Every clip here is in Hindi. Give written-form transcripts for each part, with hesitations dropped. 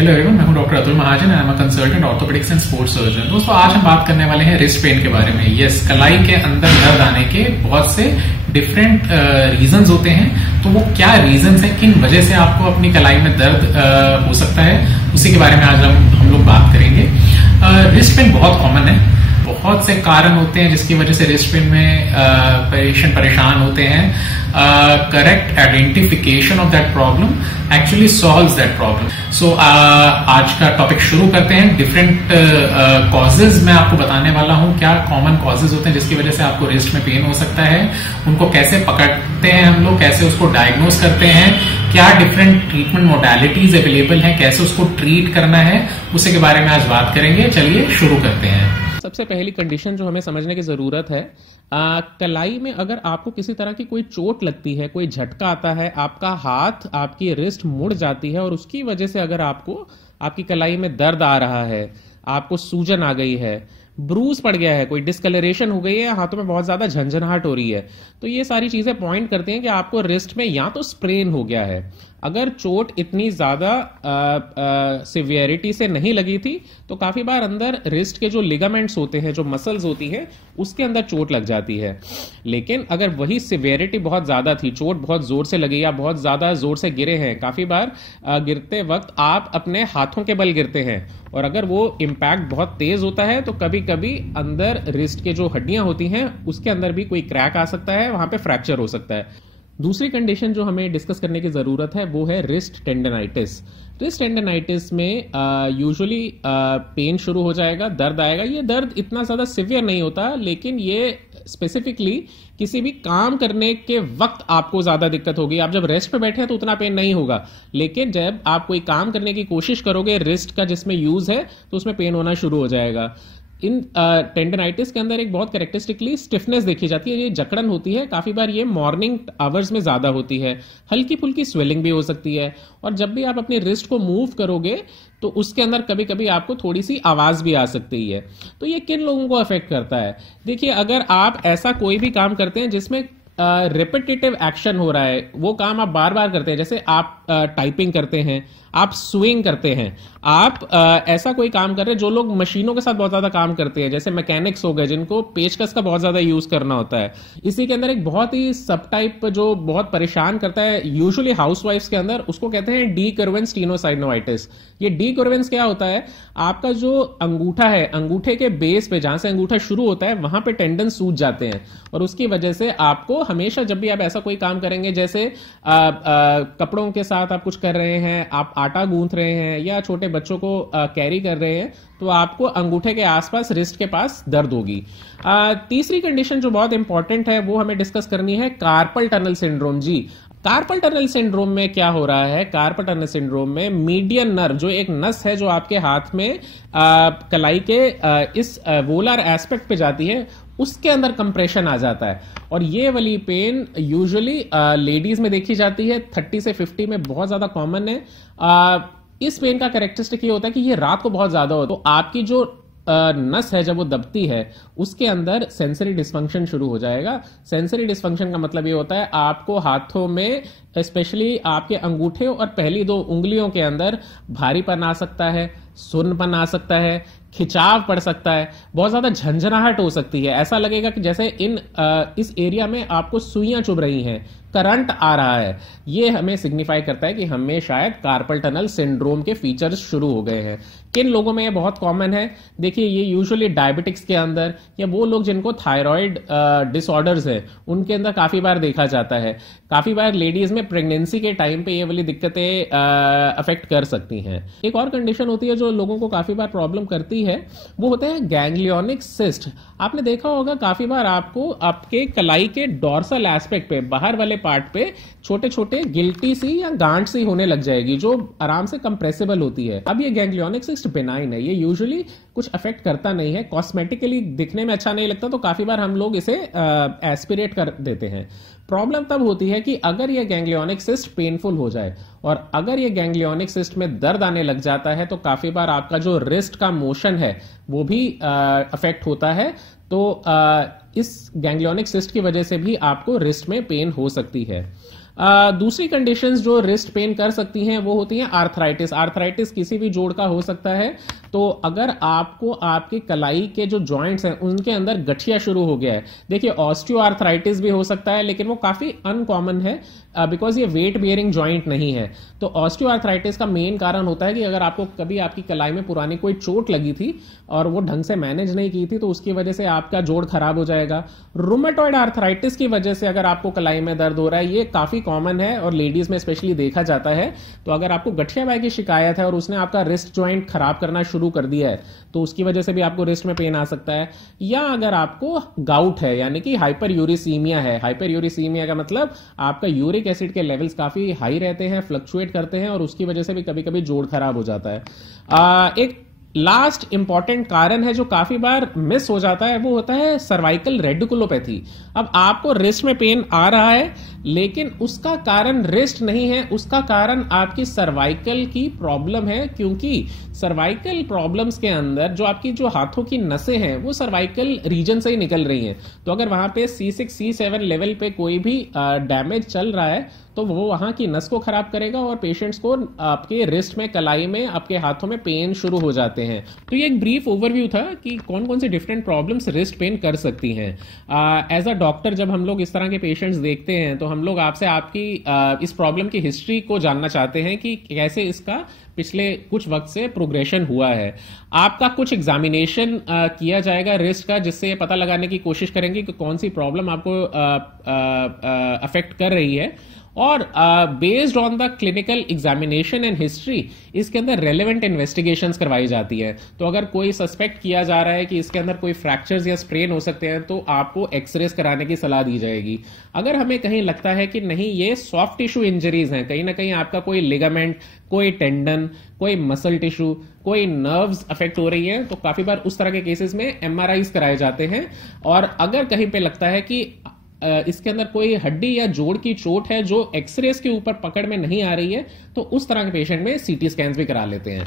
हेलो एवरीवन, मैं हूं doctor Atul Mahajan. I am a consultant orthopaedics and sports surgeon. दोस्तों, आज हम बात करने वाले हैं रिस्ट पेन के बारे में। यस, कलाई के अंदर दर्द आने के बहुत से डिफरेंट रीजंस होते हैं। तो वो क्या रीजंस हैं, किन वजह से आपको अपनी कलाई में दर्द हो सकता है, उसी के बारे में आज हम लोग बात करेंगे। रिस्ट पेन बहुत कॉमन है, बहुत से कारण होते हैं जिसकी वजह से रिस्ट पेन में पेशेंट परेशान होते हैं। Correct identification of that problem actually solves that problem. So आज का टॉपिक शुरू करते हैं। डिफरेंट कॉजेज मैं आपको बताने वाला हूं, क्या कॉमन कॉजेज होते हैं जिसकी वजह से आपको रिस्ट में पेन हो सकता है, उनको कैसे पकड़ते हैं हम लोग, कैसे उसको डायग्नोज करते हैं, क्या डिफरेंट ट्रीटमेंट मोडालिटीज अवेलेबल हैं, कैसे उसको ट्रीट करना है, उसी के बारे में आज बात करेंगे। चलिए शुरू करते हैं। सबसे पहली कंडीशन जो हमें समझने की जरूरत है, कलाई में अगर आपको किसी तरह की कोई चोट लगती है, कोई झटका आता है, आपका हाथ, आपकी रिस्ट मुड़ जाती है और उसकी वजह से अगर आपको आपकी कलाई में दर्द आ रहा है, आपको सूजन आ गई है, ब्रूज पड़ गया है, कोई डिस्कलरेशन हो गई है, हाथों में बहुत ज्यादा झंझनाहट हो रही है, तो ये सारी चीजें पॉइंट करती हैं कि आपको रिस्ट में या तो स्प्रेन हो गया है। अगर चोट इतनी ज्यादा सिवियरिटी से नहीं लगी थी तो काफी बार अंदर रिस्ट के जो लिगामेंट्स होते हैं, जो मसल्स होती हैं, उसके अंदर चोट लग जाती है। लेकिन अगर वही सिवियरिटी बहुत ज्यादा थी, चोट बहुत जोर से लगी या बहुत ज्यादा जोर से गिरे हैं, काफी बार गिरते वक्त आप अपने हाथों के बल गिरते हैं और अगर वो इम्पैक्ट बहुत तेज होता है तो कभी कभी अंदर रिस्ट के जो हड्डियां होती हैं उसके अंदर भी कोई क्रैक आ सकता है, वहां पे फ्रैक्चर हो सकता है। दूसरी कंडीशन जो हमें डिस्कस करने की जरूरत है वो है रिस्ट टेंडनाइटिस। रिस्ट टेंडनाइटिस में यूजुअली पेन शुरू हो जाएगा, दर्द आएगा। ये दर्द इतना ज्यादा सिवियर नहीं होता, लेकिन ये स्पेसिफिकली किसी भी काम करने के वक्त आपको ज्यादा दिक्कत होगी। आप जब रेस्ट पे बैठे हैं तो उतना पेन नहीं होगा, लेकिन जब आप कोई काम करने की कोशिश करोगे रिस्ट का जिसमें यूज है तो उसमें पेन होना शुरू हो जाएगा। इन टेंडनाइटिस के अंदर एक बहुत कैरेक्टरिस्टिकली स्टिफनेस देखी जाती है, ये जकड़न होती है। काफी बार ये मॉर्निंग आवर्स में ज्यादा होती है, हल्की फुल्की स्वेलिंग भी हो सकती है और जब भी आप अपनी रिस्ट को मूव करोगे तो उसके अंदर कभी कभी आपको थोड़ी सी आवाज भी आ सकती है। तो ये किन लोगों को अफेक्ट करता है? देखिए, अगर आप ऐसा कोई भी काम करते हैं जिसमें रिपीटेटिव एक्शन हो रहा है, वो काम आप बार बार करते हैं, जैसे आप टाइपिंग करते हैं, आप स्विंग करते हैं, आप ऐसा कोई काम कर रहे हैं, जो लोग मशीनों के साथ बहुत ज्यादा काम करते हैं, जैसे मैकेनिक्स हो गए जिनको पेचकस का बहुत ज्यादा यूज करना होता है। इसी के अंदर एक बहुत ही सब टाइप जो बहुत परेशान करता है यूजुअली हाउसवाइफ्स के अंदर, उसको कहते हैं डीकर्वेंस टेनोसाइनोवाइटिस। ये डीकर्वेंस क्या होता है? आपका जो अंगूठा है, अंगूठे के बेस पे जहां से अंगूठा शुरू होता है वहां पे टेंडन सूज जाते हैं और उसकी वजह से आपको हमेशा जब भी आप ऐसा कोई काम करेंगे, जैसे कपड़ों के साथ आप कुछ कर रहे हैं, आप आटा गूंथ रहे हैं या छोटे बच्चों को कैरी कर रहे हैं, तो आपको अंगूठे के आसपास, रिस्ट के पास दर्द होगी। तीसरी कंडीशन जो बहुत इंपॉर्टेंट है वो हमें डिस्कस करनी है, कार्पल टनल सिंड्रोम। जी, कार्पल टनल सिंड्रोम में क्या हो रहा है? कार्पल टनल सिंड्रोम में मीडियन नर्व, जो एक नस है जो आपके हाथ में कलाई के इस वोलर एस्पेक्ट पे जाती है, उसके अंदर कंप्रेशन आ जाता है और ये वाली पेन यूजुअली लेडीज में देखी जाती है, 30 से 50 में बहुत ज्यादा कॉमन है। इस पेन का कैरेक्टरिस्टिक ये होता है कि ये रात को बहुत ज्यादा हो, तो आपकी जो नस है जब वो दबती है उसके अंदर सेंसरी डिस्फंक्शन शुरू हो जाएगा। सेंसरी डिस्फंक्शन का मतलब ये होता है आपको हाथों में, स्पेशली आपके अंगूठे और पहली 2 उंगलियों के अंदर भारीपन आ सकता है, सुन्नपन आ सकता है, खिंचाव पड़ सकता है, बहुत ज्यादा झंझनाहट हो सकती है। ऐसा लगेगा कि जैसे इस एरिया में आपको सुइयां चुभ रही हैं, करंट आ रहा है। ये हमें सिग्निफाई करता है कि हमें शायद कार्पल टनल सिंड्रोम के फीचर्स शुरू हो गए हैं। किन लोगों में ये बहुत कॉमन है? देखिए, ये यूजुअली डायबिटिक्स के अंदर या वो लोग जिनको थायराइड डिसऑर्डर्स है उनके अंदर काफी बार देखा जाता है। काफी बार लेडीज में प्रेगनेंसी के टाइम पे ये वाली दिक्कतें अफेक्ट कर सकती हैं। एक और कंडीशन होती है जो लोगों को काफी बार प्रॉब्लम करती है, वो होते हैं गैंग्लियोनिक सिस्ट। आपने देखा होगा काफी बार आपको आपके कलाई के डोर्सल एस्पेक्ट पे, बाहर वाले पार्ट पे छोटे छोटे गिल्टी सी या गांठ सी होने लग जाएगी जो आराम से कंप्रेसिबल होती है। अब ये गैंग्लियोनिक सिस्ट बेनाइन है, ये यूजुअली कुछ अफेक्ट करता नहीं है, कॉस्मेटिकली दिखने में अच्छा नहीं लगता, तो काफी बार हम लोग इसे एस्पिरेट कर देते हैं। प्रॉब्लम तब होती है कि अगर ये गैंग्लियोनिक सिस्ट पेनफुल हो जाए और अगर ये गैंग्लियोनिक सिस्ट में दर्द आने लग जाता है तो काफी बार आपका जो रिस्ट का मोशन है वो भी अफेक्ट होता है। तो इस गैंग्लियोनिक सिस्ट की वजह से भी आपको रिस्ट में पेन हो सकती है। दूसरी कंडीशंस जो रिस्ट पेन कर सकती हैं वो होती हैं आर्थराइटिस। आर्थराइटिस किसी भी जोड़ का हो सकता है। तो अगर आपको आपके कलाई के जो जॉइंट्स हैं उनके अंदर गठिया शुरू हो गया है, देखिए ऑस्टियो आर्थराइटिस भी हो सकता है, लेकिन वो काफी अनकॉमन है बिकॉज ये वेट बियरिंग जॉइंट नहीं है। तो ऑस्टियो आर्थराइटिस का मेन कारण होता है कि अगर आपको कभी आपकी कलाई में पुरानी कोई चोट लगी थी और वो ढंग से मैनेज नहीं की थी तो उसकी वजह से आपका जोड़ खराब हो जाएगा। रूमेटॉइड आर्थराइटिस की वजह से अगर आपको कलाई में दर्द हो रहा है, ये काफी कॉमन है और लेडीज में स्पेशली देखा जाता है। तो अगर आपको गठिया बाई की शिकायत है और उसने आपका रिस्ट जॉइंट खराब करना शुरू कर दिया है तो उसकी वजह से भी आपको रिस्ट में पेन आ सकता है। या अगर आपको गाउट है यानी कि हाइपर यूरिसीमिया है, हाइपर यूरिसीमिया का मतलब आपका यूरिक एसिड के लेवल्स काफी हाई रहते हैं, फ्लक्चुएट करते हैं और उसकी वजह से भी कभी कभी जोड़ खराब हो जाता है। एक लास्ट इंपॉर्टेंट कारण है जो काफी बार मिस हो जाता है, वो होता है सर्वाइकल रेडिकुलोपैथी। अब आपको रिस्ट में पेन आ रहा है लेकिन उसका कारण रिस्ट नहीं है, उसका कारण आपकी सर्वाइकल की प्रॉब्लम है, क्योंकि सर्वाइकल प्रॉब्लम्स के अंदर जो आपकी जो हाथों की नसें हैं वो सर्वाइकल रीजन से ही निकल रही हैं। तो अगर वहां पे C6 C7 लेवल पे कोई भी डैमेज चल रहा है तो वो वहां की नस को खराब करेगा और पेशेंट्स को आपके रिस्ट में, कलाई में, आपके हाथों में पेन शुरू हो जाते हैं। तो ये एक ब्रीफ ओवरव्यू था कि कौन कौन सी डिफरेंट प्रॉब्लम्स रिस्ट पेन कर सकती हैं। एज अ डॉक्टर जब हम लोग इस तरह के पेशेंट्स देखते हैं तो हम लोग आपसे आपकी इस प्रॉब्लम की हिस्ट्री को जानना चाहते हैं कि कैसे इसका पिछले कुछ वक्त से प्रोग्रेशन हुआ है। आपका कुछ एग्जामिनेशन किया जाएगा रिस्ट का, जिससे ये पता लगाने की कोशिश करेंगे कि कौन सी प्रॉब्लम आपको अफेक्ट कर रही है और based on the clinical examination and history इसके अंदर रेलेवेंट इन्वेस्टिगेशंस करवाई जाती है। तो अगर कोई सस्पेक्ट किया जा रहा है कि इसके अंदर कोई फ्रैक्चर्स या स्प्रेन हो सकते हैं तो आपको एक्सरेस कराने की सलाह दी जाएगी। अगर हमें कहीं लगता है कि नहीं ये सॉफ्ट टिश्यू इंजरीज हैं, कहीं ना कहीं आपका कोई लिगामेंट, कोई टेंडन, कोई मसल टिश्यू, कोई नर्व्स अफेक्ट हो रही है, तो काफी बार उस तरह के केसेस में MRIs कराए जाते हैं। और अगर कहीं पे लगता है कि इसके अंदर कोई हड्डी या जोड़ की चोट है जो एक्सरेस के ऊपर पकड़ में नहीं आ रही है तो उस तरह के पेशेंट में CT स्कैन्स भी करा लेते हैं।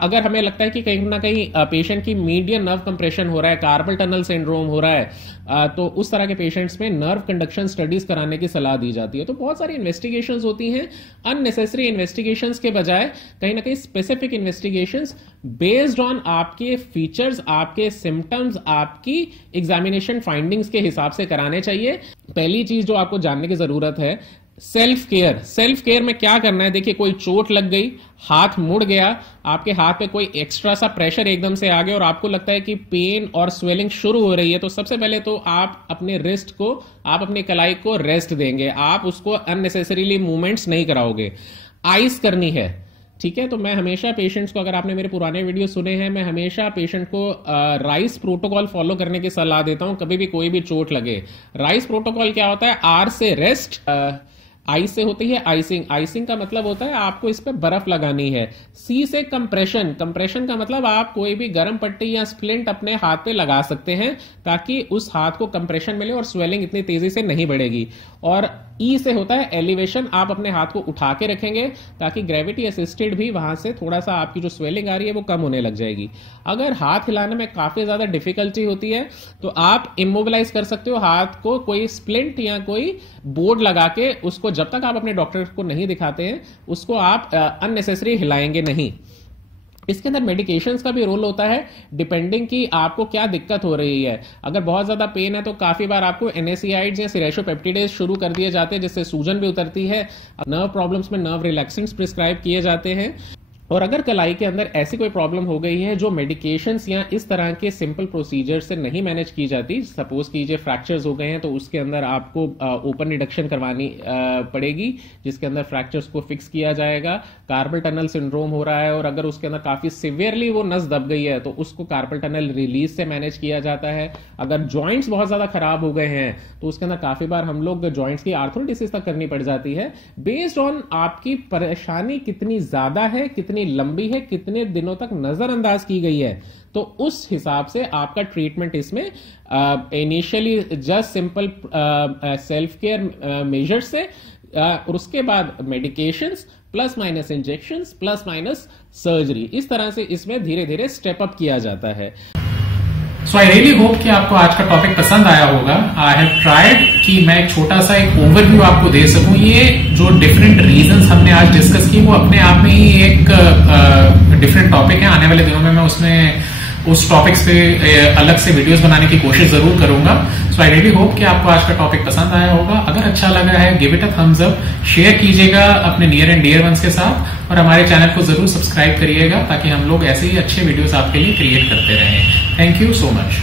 अगर हमें लगता है कि कहीं ना कहीं पेशेंट की मीडियन नर्व कंप्रेशन हो रहा है, कार्पल टनल सिंड्रोम हो रहा है, तो उस तरह के पेशेंट्स में नर्व कंडक्शन स्टडीज कराने की सलाह दी जाती है। तो बहुत सारी इन्वेस्टिगेशंस होती हैं, अननेसेसरी इन्वेस्टिगेशंस के बजाय कहीं ना कहीं स्पेसिफिक इन्वेस्टिगेशंस बेस्ड ऑन आपके फीचर्स, आपके सिम्टम्स, आपकी एग्जामिनेशन फाइंडिंग्स के हिसाब से कराने चाहिए। पहली चीज जो आपको जानने की जरूरत है, सेल्फ केयर। सेल्फ केयर में क्या करना है, देखिए कोई चोट लग गई, हाथ मुड़ गया, आपके हाथ पे कोई एक्स्ट्रा सा प्रेशर एकदम से आ गया और आपको लगता है कि पेन और स्वेलिंग शुरू हो रही है, तो सबसे पहले तो आप अपने रिस्ट को, आप अपनी कलाई को रेस्ट देंगे, आप उसको अननेसेसरीली मूवमेंट्स नहीं कराओगे। आइस करनी है, ठीक है। तो मैं हमेशा पेशेंट्स को, अगर आपने मेरे पुराने वीडियो सुने हैं, मैं हमेशा पेशेंट को राइस प्रोटोकॉल फॉलो करने की सलाह देता हूं कभी भी कोई भी चोट लगे। राइस प्रोटोकॉल क्या होता है, R से रेस्ट, आई से होती है आइसिंग। आइसिंग का मतलब होता है आपको इस पे बर्फ लगानी है। C से कंप्रेशन, कंप्रेशन का मतलब आप कोई भी गर्म पट्टी या स्प्लिंट अपने हाथ पे लगा सकते हैं ताकि उस हाथ को कंप्रेशन मिले और स्वेलिंग इतनी तेजी से नहीं बढ़ेगी। और E से होता है एलिवेशन, आप अपने हाथ को उठा के रखेंगे ताकि ग्रेविटी असिस्टेड भी वहां से थोड़ा सा आपकी जो स्वेलिंग आ रही है वो कम होने लग जाएगी। अगर हाथ हिलाने में काफी ज्यादा डिफिकल्टी होती है तो आप इमोबिलाइज कर सकते हो हाथ को, कोई स्प्लिंट या कोई बोर्ड लगा के उसको, जब तक आप अपने डॉक्टर को नहीं दिखाते हैं उसको आप अननेसेसरी हिलाएंगे नहीं। इसके अंदर मेडिकेशंस का भी रोल होता है, डिपेंडिंग कि आपको क्या दिक्कत हो रही है। अगर बहुत ज्यादा पेन है तो काफी बार आपको NSAIDs या सिरेशोपेप्टिडेज शुरू कर दिए जाते हैं जिससे सूजन भी उतरती है। नर्व प्रॉब्लम्स में नर्व रिलैक्सेंट्स प्रिस्क्राइब किए जाते हैं। और अगर कलाई के अंदर ऐसी कोई प्रॉब्लम हो गई है जो मेडिकेशंस या इस तरह के सिंपल प्रोसीजर से नहीं मैनेज की जाती, सपोज कीजिए फ्रैक्चर्स हो गए हैं, तो उसके अंदर आपको ओपन रिडक्शन करवानी पड़ेगी जिसके अंदर फ्रैक्चर्स को फिक्स किया जाएगा। कार्पल टनल सिंड्रोम हो रहा है और अगर उसके अंदर काफी सिवियरली वो नस दब गई है तो उसको कार्पल टनल रिलीज से मैनेज किया जाता है। अगर जॉइंट्स बहुत ज्यादा खराब हो गए हैं तो उसके अंदर काफी बार हम लोग जॉइंट्स की आर्थोडिसिस तक करनी पड़ जाती है। बेस्ड ऑन आपकी परेशानी कितनी ज्यादा है, कितनी लंबी है, कितने दिनों तक नजरअंदाज की गई है, तो उस हिसाब से आपका ट्रीटमेंट इसमें initially just simple self care measures से और उसके बाद medications plus minus injections plus minus surgery, इस तरह से इसमें धीरे धीरे स्टेप अप किया जाता है। सो आई रियली होप कि आपको आज का टॉपिक पसंद आया होगा। आई हैव ट्राइड कि मैं एक छोटा सा एक ओवरव्यू आपको दे सकूं। ये जो डिफरेंट रीजंस हमने आज डिस्कस की वो अपने आप में ही एक डिफरेंट टॉपिक है। आने वाले दिनों में मैं उसमें उस टॉपिक्स पे अलग से वीडियोस बनाने की कोशिश जरूर करूंगा। सो आई रियली होप कि आपको आज का टॉपिक पसंद आया होगा। अगर अच्छा लगा है give it a thumbs up, share कीजिएगा अपने नियर एंड डियर वंस के साथ और हमारे चैनल को जरूर सब्सक्राइब करिएगा ताकि हम लोग ऐसे ही अच्छे वीडियोस आपके लिए क्रिएट करते रहें। Thank you so much.